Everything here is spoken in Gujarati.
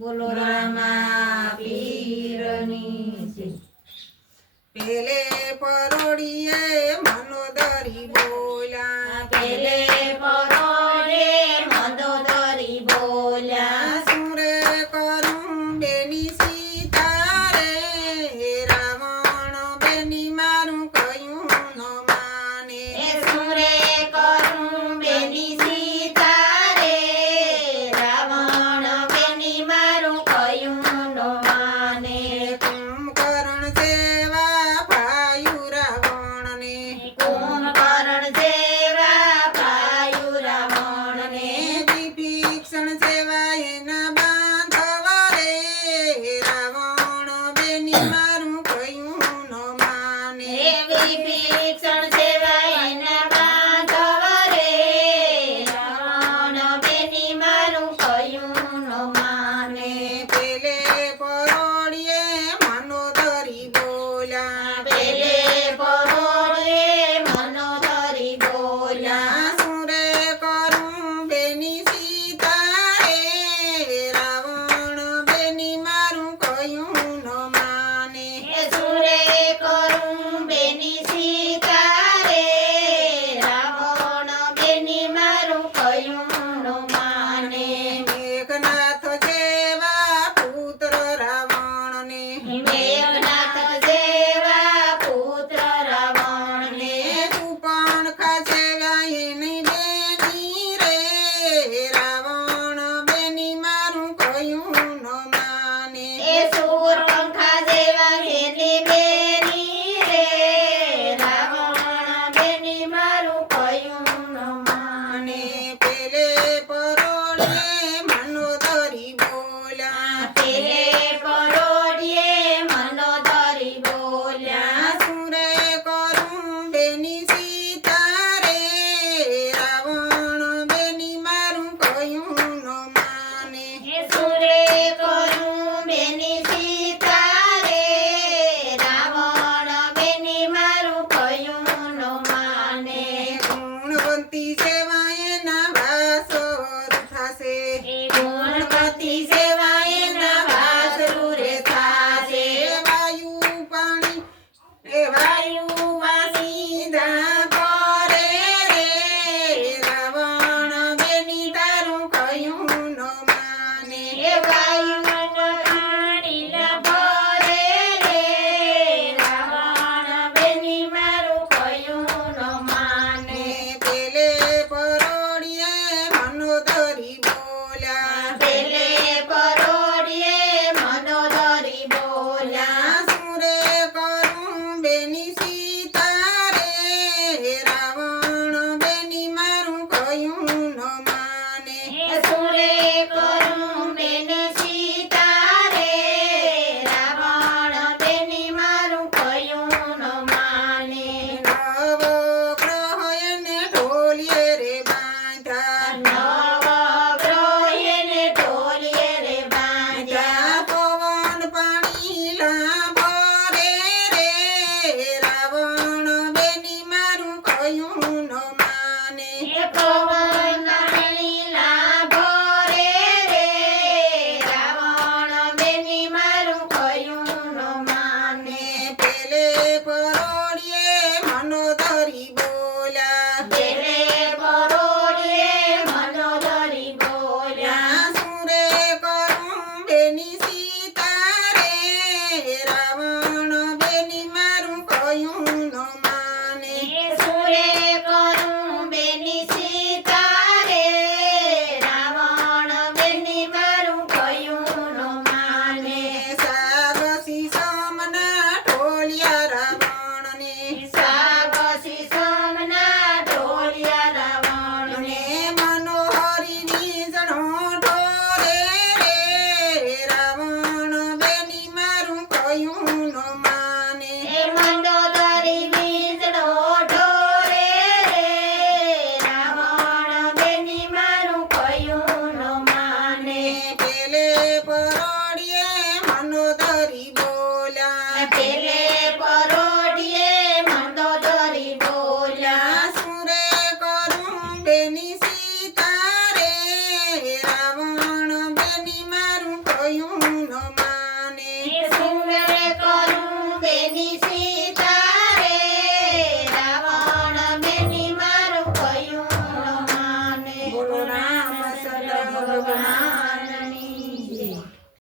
બોલો રામા પીરની જય. પેલે પરોડીએ મનોદરી બોલ્યા, પેલે પરોડે મંદોદરી બોલ્યા, સુરે કરું બેની સીતા રે, રાવણ બેની મારું કયું ન માને. એ સુરે કરું બેની સીતા રે, રાવણ બેની મારું કયું નો માને. કુંભકર્ણ જેવા ભાયુ રાવણને, કુંભકર્ણ જેવા ભાયુ રાવણને, વિભીષણ જેવા એના બાંધવ રે, રાવણ બેની મારું કયું ન માને. હે વિભીષણ જેવા એના બાંધવ રે, રાવણ બેની મારું કયું નો માને. પેલે પરોડીએ મનોદરી બોલ્યા, પેલે પરોડે મનોદરી બોલ્યા, સુરે કરું બેની સીતા રે, રાવણ બેની મારું કયું ન માને. હે સુરે કરું બેની સીતા રે, રાવણ બેની મારું કયું નો માને. મેઘનાથ જેવા પુત્ર રાવણને, મેઘનાથ જેવા પુત્ર રાવણને, શૂર્પણખા જેવા એની બેટી રે, રાવણ બેની મારું કયું ન માને. એ શૂરપંખા જેવા એની બેની રે, રાવણ બેની મારું કયું નો માને. અને પેલે પરોડીએ મનોદરી બોલ્યા, પેલે પરોડીએ મનોદરી બોલ્યા, સુરે કરું બેની સીતા રે, રાવણ બેની મારું કયું ન માને. હે સુરે કરું બેની સીતા રે, રાવણ બેની મારું કયું નો માને. ગુણવંતી સેવા એના વાસોર થશે, એ ગુણવતી સેવા એના વાસરુ રે થાશે. વાયુ પાણી એ વાયુ વાસીદા કરે રે, રાવણ બેની તારું કયું ન માને. એ વાયુના પાણીના ભરે રે, રાવણ બેની મારું કયું નો માને. પેલે પરોડીએ મનોદરી બોલ્યા, પેલે પરોડીએ મનોદરી બોલ્યા, સુરે કરું બેની સીતા રે, રાવણ બેની મારું કયું ન માને. હે સુરે કરું બેની સીતા રે, રાવણ બેની મારું કયું નો માને. નવો ગ્રહ એને ઢોલીએ રે બાંધ્યા, નવગ્રહ એને ઢોલીએ રે બાંધ્યા, પવન પાણી લાંબો રે, રાવણ બેની મારું કયું ન માને. હે પવન પાણીના ભરે રે, રાવણ બેની મારું કયું નો માને. પેલે પરોડીએ મનોદરી બોલ્યા, પેલે પરોડીએ મનોદરી બોલ્યા, સુરે કરું બેની સીતા રે, રાવણ બેની મારું કયું ન માને. હે સુરે કરું બેની સીતા રે, રાવણ બેની મારું કયું નો માને. સાગસી સમના ઢોલિયા રાવણને, સાગસી સમના ઢોલિયા રાવણને, મનોહરી નીજણો ઢોરે રે, રાવણ બેની મારું કયું ન માને. હે મંડોદરી વીજળો ઢોરે રે, રાવણ બેની મારું કયું નો માને. પેલે પરોડીએ મનોદરી બોલ્યા, પેલે પરોડીએ મંડોદરી બોલ્યા, સુરે કરું બેની સીતા રે, રાવણ બેની મારું કહ્યું ન માને સુંદર કરું બેની સીતા રે રાવણ બેની મારું કયું ન માને બોલો રામ સદ ભગવાન